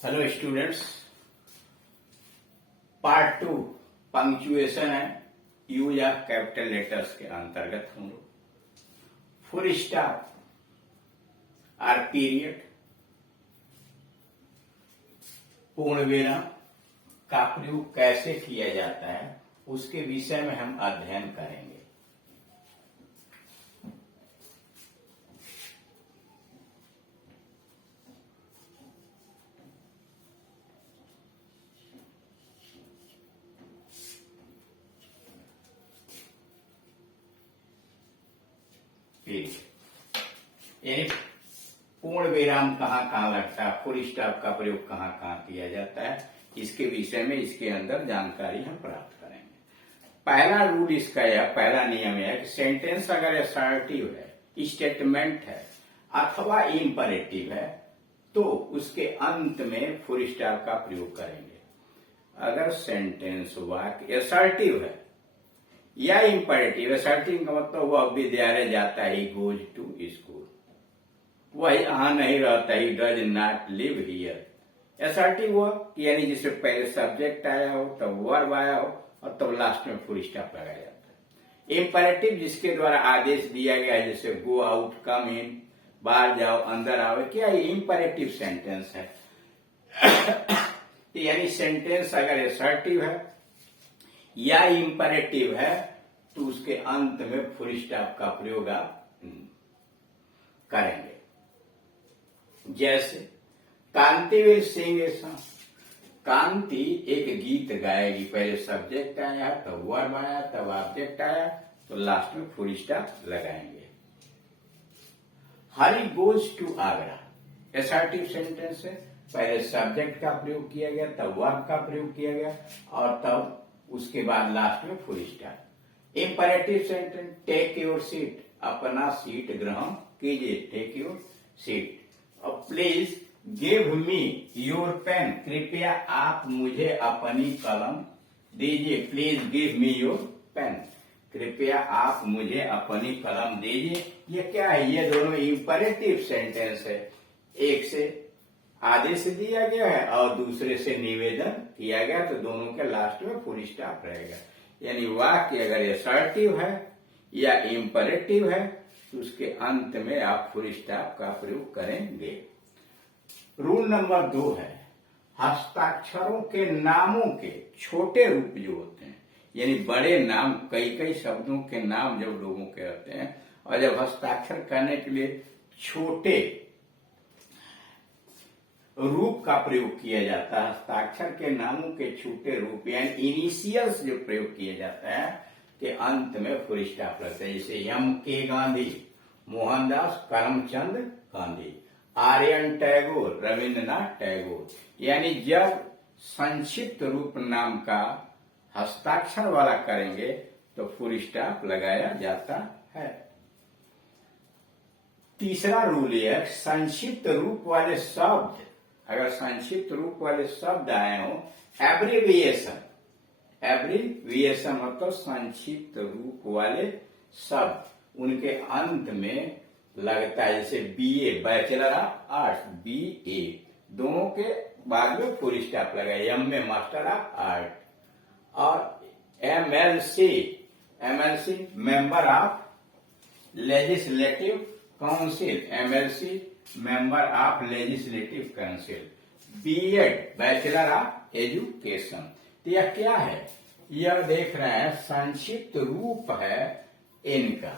Hello students, part 2 punctuation है use of capital letters के अंतर्गत हम लोग फुल स्टॉप और पीरियड, पूर्ण विराम का प्रयोग कैसे किया जाता है उसके विषय में हम अध्ययन करेंगे। यानी पूर्ण विराम कहाँ कहाँ लगता है, फुल स्टॉप का प्रयोग कहाँ कहाँ किया जाता है, इसके विषय में इसके अंदर जानकारी हम प्राप्त करेंगे। पहला रूल इसका यह, पहला नियम यह है कि सेंटेंस अगर असर्टिव है, स्टेटमेंट है अथवा इंपरेटिव है तो उसके अंत में फुल स्टॉप का प्रयोग करेंगे। अगर सेंटेंस वाक्य असर्टिव है या इंपरेटिव, असर्टिव का मतलब वह विद्यालय जाता है, गोज टू स्कूल, वह यहां नहीं रहता, he does not live here. Assertive हुआ यानी जिससे पहले सब्जेक्ट आया हो, तब वर्ब आया हो और तब लास्ट में फुल स्टॉप लगाया जाता है। इंपरेटिव जिसके द्वारा आदेश दिया गया है, जैसे गो आउट, कम इन, बाहर जाओ, अंदर आओ, क्या ये इंपरेटिव सेंटेंस है। यानी सेंटेंस अगर असर्टिव है या इंपरेटिव है तो उसके अंत में फुल स्टॉप का प्रयोग आप करेंगे। जैसे कांति विल सिंग ए सॉन्ग, कांति एक गीत गाएगी, पहले सब्जेक्ट आया तब वर्ब आया तब ऑब्जेक्ट आया तो लास्ट में फुल स्टॉप लगाएंगे। Harry goes to Agra, assertive sentence है, पहले सब्जेक्ट का प्रयोग किया गया तब वर्ब का प्रयोग किया गया और तब उसके बाद लास्ट में full stop. Imperative sentence take your seat, अपना सीट ग्रहण कीजिए, टेक योर सीट। और please give me your pen, कृपया आप मुझे अपनी कलम दीजिए, please give me your pen, कृपया आप मुझे अपनी कलम दीजिए। ये क्या है, ये दोनों इंपरेटिव सेंटेंस है, एक से आदेश दिया गया है और दूसरे से निवेदन किया गया, तो दोनों के लास्ट में फुल स्टॉप रहेगा। यानी वाक्य अगर असर्टिव है या इंपरेटिव है तो उसके अंत में आप फुल स्टॉप का प्रयोग करेंगे। रूल नंबर 2 है हस्ताक्षरों के नामों के छोटे रूप जो होते हैं, यानी बड़े नाम, कई कई शब्दों के नाम जब लोगों के होते हैं और जब हस्ताक्षर करने के लिए छोटे रूप का प्रयोग किया जाता है, हस्ताक्षर के नामों के छोटे रूप यानी इनिशियल्स जो प्रयोग किया जाता है के अंत में फुल स्टॉप लगता है। जैसे एम के गांधी, मोहनदास करमचंद गांधी, आर्यन टैगोर, रविंद्रनाथ टैगोर। यानी जब संक्षिप्त रूप नाम का हस्ताक्षर वाला करेंगे तो फुल स्टॉप लगाया जाता है। तीसरा रूल यह, संक्षिप्त रूप वाले शब्द, अगर संक्षिप्त रूप वाले शब्द आए हो, एब्रीविएशन, एब्रीविएशन मतलब संक्षिप्त रूप वाले शब्द उनके अंत में लगता है। जैसे BA, bachelor of arts, BA, दोनों के बाद में फुल स्टॉप लगाए। एम में मास्टर ऑफ आर्ट, और MLC, MLC member of legislative council, MLC member of legislative council. BEd, bachelor of education. तो यह क्या है, यह देख रहे हैं संक्षिप्त रूप है इनका,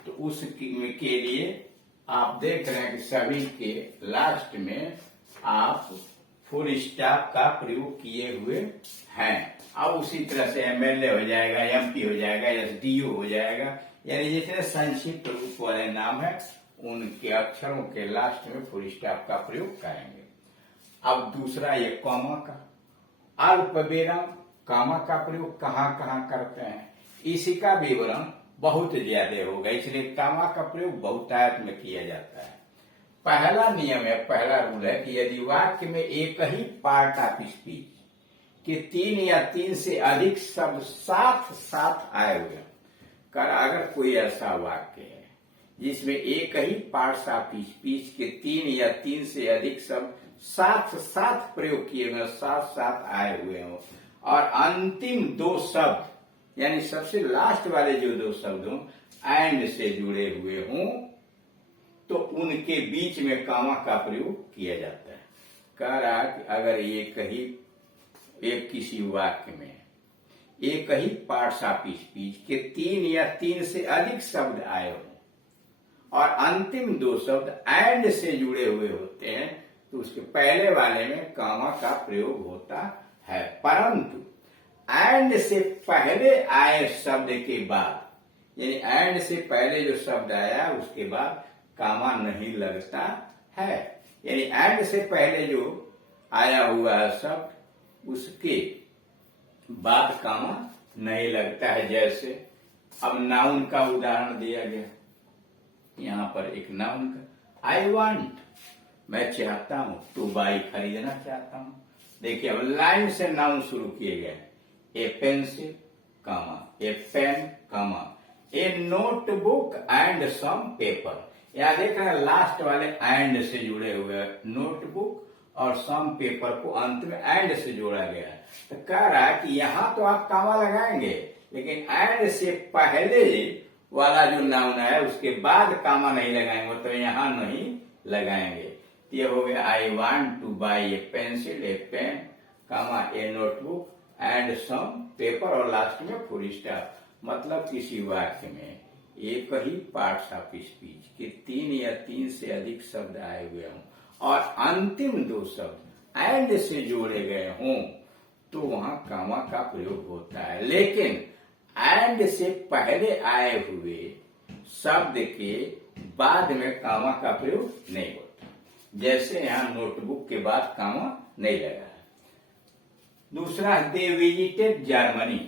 तो उसके लिए आप देख रहे हैं कि सभी के लास्ट में आप फुल स्टॉप का प्रयोग किए हुए हैं। अब उसी तरह से एमएलए हो जाएगा, एमपी हो जाएगा, एसडीओ हो जाएगा, यानी जितने संक्षिप्त रूप वाले नाम है उनके अक्षरों के लास्ट में फुल स्टॉप का प्रयोग करेंगे। अब दूसरा ये कॉमा का, अल्प विराम, कॉमा का प्रयोग कहाँ कहाँ करते हैं, इसी का विवरण बहुत ज्यादा होगा, इसलिए कॉमा का प्रयोग बहुतायत में किया जाता है। पहला नियम है, पहला रूल है कि यदि वाक्य में एक ही पार्ट ऑफ स्पीच के 3 या 3 से अधिक शब्द साथ साथ आए हुए, अगर कोई ऐसा वाक्य है जिसमें एक ही पार्ट ऑफ स्पीच के 3 या 3 से अधिक शब्द साथ साथ प्रयोग किए हुए, साथ साथ आए हुए हों, और अंतिम दो शब्द यानी सबसे लास्ट वाले जो दो शब्द हों एंड से जुड़े हुए हों, तो उनके बीच में कामा का प्रयोग किया जाता है। कह रहा कि अगर एक किसी वाक्य में एक ही पार्ट्स ऑफ स्पीच के 3 या 3 से अधिक शब्द आए हों और अंतिम दो शब्द एंड से जुड़े हुए होते हैं, तो उसके पहले वाले में कामा का प्रयोग होता है। परंतु एंड से पहले आए शब्द के बाद, यानी एंड से पहले जो शब्द आया उसके बाद कामा नहीं लगता है। यानी एंड से पहले जो आया हुआ है शब्द उसके बाद कामा नहीं लगता है। जैसे अब नाउन का उदाहरण दिया गया, यहां पर एक नाउन का, आई वांट, मैं चाहता हूं, टू बाई, खरीदना चाहता हूं। देखिए अब लाइन से नाउन शुरू किए गए, a pencil comma, a pen comma, a notebook and some paper. यहां देख रहे हैं लास्ट वाले एंड से जुड़े हुए, नोटबुक और सम पेपर को अंत में एंड से जोड़ा गया है। तो कह रहा है कि यहां तो आप कामा लगाएंगे, लेकिन एंड से पहले वाला जो नाउन है उसके बाद कामा नहीं लगाएंगे, तो यहां नहीं लगाएंगे। ये हो गया I want to buy a pencil, a pen comma, a notebook and some paper, और लास्ट में फुल स्टॉप। मतलब किसी वाक्य में एक ही पार्ट्स ऑफ स्पीच के 3 या 3 से अधिक शब्द आए हुए हों और अंतिम दो शब्द एंड से जोड़े गए हों, तो वहां कामा का प्रयोग होता है। लेकिन एंड से पहले आए हुए शब्द के बाद में कामा का प्रयोग नहीं होता। जैसे यहां नोटबुक के बाद कामा नहीं लगा है। दूसरा, दे विजिटेड जर्मनी,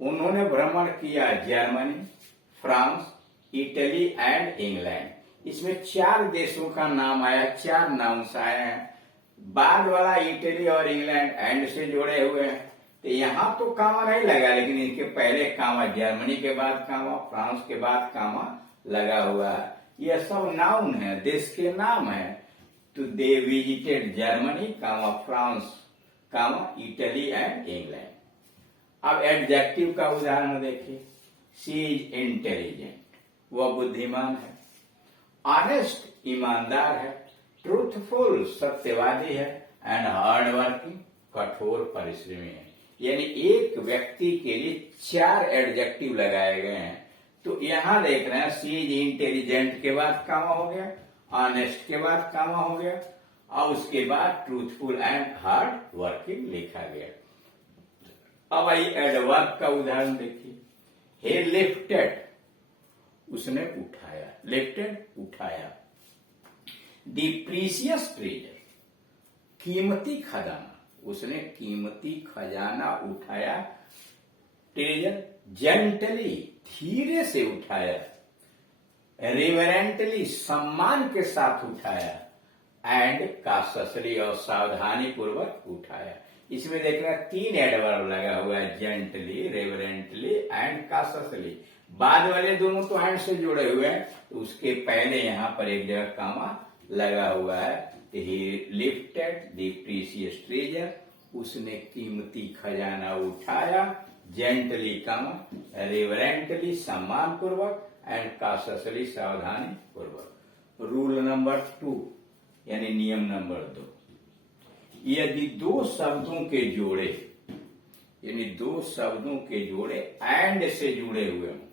उन्होंने भ्रमण किया Germany, France, Italy and England. इसमें 4 देशों का नाम आया, 4 नाउन्स आए हैं। बाद वाला इटली और इंग्लैंड एंड से जुड़े हुए हैं, तो यहां तो कामा नहीं लगा, लेकिन इनके पहले कामा, जर्मनी के बाद कामा, फ्रांस के बाद कामा लगा हुआ है। यह सब नाउन है, देश के नाम है। तो they visited Germany comma, France comma, Italy and England. अब एडजेक्टिव का उदाहरण देखिए, शी इज इंटेलिजेंट, वह बुद्धिमान है, ऑनेस्ट ईमानदार है, ट्रूथफुल सत्यवादी है, एंड हार्ड वर्किंग कठोर परिश्रमी है। यानी एक व्यक्ति के लिए 4 एडजेक्टिव लगाए गए हैं। तो यहां देख रहे हैं सी इज इंटेलिजेंट के बाद कामा हो गया, ऑनेस्ट के बाद कामा हो गया, और उसके बाद ट्रूथफुल एंड हार्ड वर्किंग लिखा गया। अब आई एडवर्ब का उदाहरण देखिए, हे लिफ्टेड, उसने उठाया, लिफ्टेड उठाया, दी प्रीशियस ट्रेजर, कीमती खजाना, उसने कीमती खजाना उठाया, ट्रेजर जेंटली, धीरे से उठाया, रिवरेंटली, सम्मान के साथ उठाया, एंड काससली, और सावधानी पूर्वक उठाया। इसमें देखना 3 एडवर्ब लगा हुआ है, जेंटली, रेवरेंटली एंड काससली। बाद वाले दोनों तो एंड से जुड़े हुए हैं, तो उसके पहले यहां पर एक जगह कामा लगा हुआ है। ही लिफ्टेड द प्रीशियस ट्रेजर, उसने कीमती खजाना उठाया, जेंटली कामा, रेवरेंटली सम्मान पूर्वक, एंड काससली सावधानी पूर्वक। रूल नंबर 2 यानी नियम नंबर 2, यदि 2 शब्दों के जोड़े, यानी 2 शब्दों के जोड़े एंड से जुड़े हुए हों,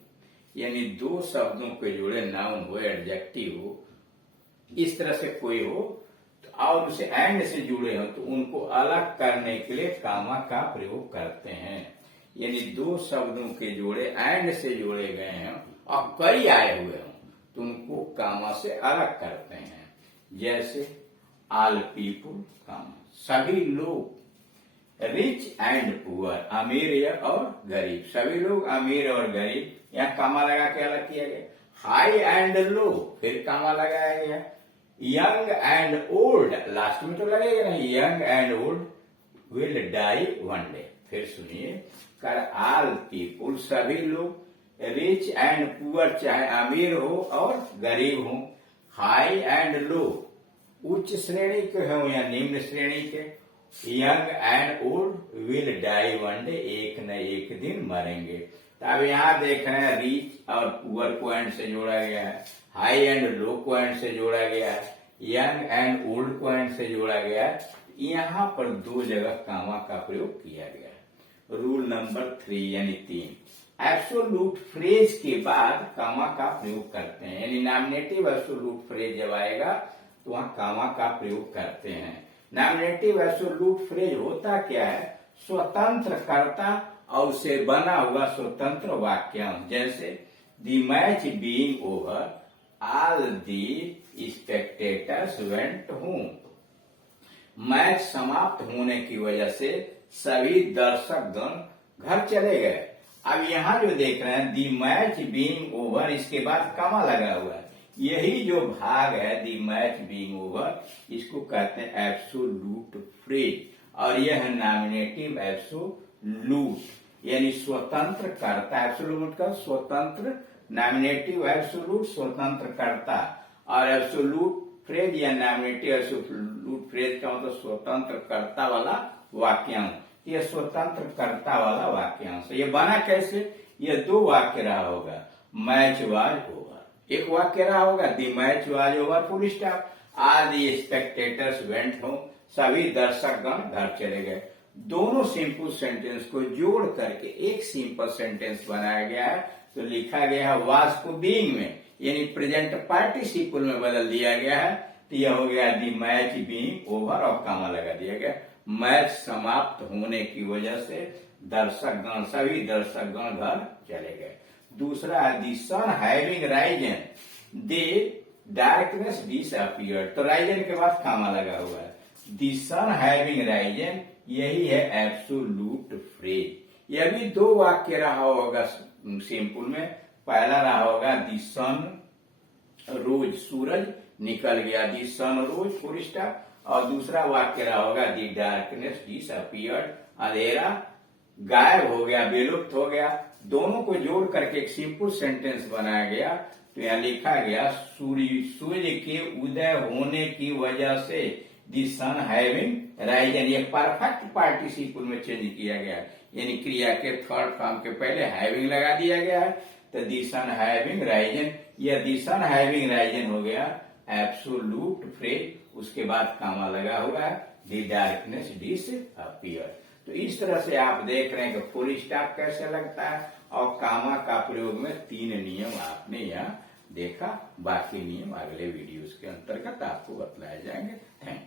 यानी 2 शब्दों के जोड़े नाउन हो, एडजेक्टिव हो, इस तरह से कोई हो, तो और उसे एंड से जुड़े हो, तो उनको अलग करने के लिए कामा का प्रयोग करते हैं। यानी 2 शब्दों के जोड़े एंड से जोड़े गए हैं और कई आए हुए हों, तो उनको कामा से अलग करते हैं। जैसे ऑल पीपुल कामा, सभी लोग, रिच एंड पुअर, अमीर और गरीब, सभी लोग अमीर और गरीब, यहाँ कामा लगा के अलग किया गया। हाई एंड लो, फिर कामा लगाया गया। यंग एंड ओल्ड, लास्ट में तो लगेगा नहीं, young and old will die one day. फिर सुनिए, कर ऑल पीपुल, सभी लोग, रिच एंड पुअर, चाहे अमीर हो और गरीब हो, हाई एंड लो, उच्च श्रेणी के हों या निम्न श्रेणी के, young and old will die one day, एक न एक दिन मरेंगे। तो अब यहाँ देख रहे हैं रिच और पुअर पॉइंट से जोड़ा गया है, हाई एंड लो पॉइंट से जोड़ा गया है, यंग एंड ओल्ड पॉइंट से जोड़ा गया है। यहाँ पर दो जगह कामा का प्रयोग किया गया है। रूल नंबर 3 यानी 3, एब्सोल्यूट फ्रेज के बाद कामा का प्रयोग करते हैं, यानी नॉमिनेटिव एब्सोल्यूट फ्रेज जब आएगा तो वहां कामा का प्रयोग करते हैं। नॉमिनेटिव एब्सोल्यूट फ्रेज होता क्या है, स्वतंत्र कर्ता और उसे बना हुआ स्वतंत्र वाक्यांश, जैसे the match being over all the spectators went home, match समाप्त होने की वजह से सभी दर्शक गण घर चले गए। अब यहाँ जो देख रहे हैं द मैच बीइंग ओवर, इसके बाद कमा लगा हुआ है, यही जो भाग है द मैच बीइंग ओवर, इसको कहते हैं एब्सोल्यूट फ्रेज, और यह है नॉमिनेटिव एब्सोल्यूट, यानी स्वतंत्र कर्ता। एब्सोल्यूट का स्वतंत्र, नॉमिनेटिव एब्सोल्यूट स्वतंत्र कर्ता, और एब्सोल्यूट फ्रेज या नॉमिनेटिव एब्सोल्यूट फ्रेज का मतलब स्वतंत्र कर्ता वाला वाक्यांश। यह स्वतंत्र कर्ता वाला वाक्यांश, ये बना कैसे, यह दो वाक्य रहा होगा, मैच वाज ओवर, एक वाक्य रहा होगा the match was over full stop, all the spectators went home, सभी दर्शकगण घर चले गए। दोनों सिंपल सेंटेंस को जोड़ करके एक सिंपल सेंटेंस बनाया गया है। तो लिखा गया है वाज को बीइंग में, यानी प्रेजेंट पार्टिसिपल में बदल दिया गया है। तो यह हो गया द मैच बीइंग ओवर और कामा लगा दिया गया, मैच समाप्त होने की वजह से दर्शकगण, सभी दर्शकगण घर चले गए। दूसरा है the sun having risen they darkness disappeared, तो राइजन के बाद कामा लगा हुआ है, द सन हैविंग राइजन, यही है एब्सोल्यूट फ्रेज। यह भी दो वाक्य रहा होगा सिंपल में, पहला रहा होगा द सन रोज, सूरज निकल गया, the sun rose full stop, और दूसरा वाक्य रहा होगा द डार्कनेस डिसअपीयर्ड, अंधेरा गायब हो गया, विलुप्त हो गया। दोनों को जोड़ करके एक सिंपल सेंटेंस बनाया गया। तो यहाँ लिखा गया सूर्य के उदय होने की वजह से द सन हैविंग राइजन, ये परफेक्ट पार्टिसिपल में चेंज किया गया, यानी क्रिया के थर्ड फॉर्म के पहले हैविंग लगा दिया गया है। तो द सन हैविंग राइजन, यह द सन हैविंग राइजन हो गया एब्सोल्यूट फ्रेज, उसके बाद कामा लगा हुआ है द डार्कनेस डिसअपीयर्ड। तो इस तरह से आप देख रहे हैं कि फुल स्टॉप कैसे लगता है, और कामा का प्रयोग में 3 नियम आपने यहाँ देखा। बाकी नियम अगले वीडियोस के अंतर्गत आपको बतलाए जाएंगे। Thank you.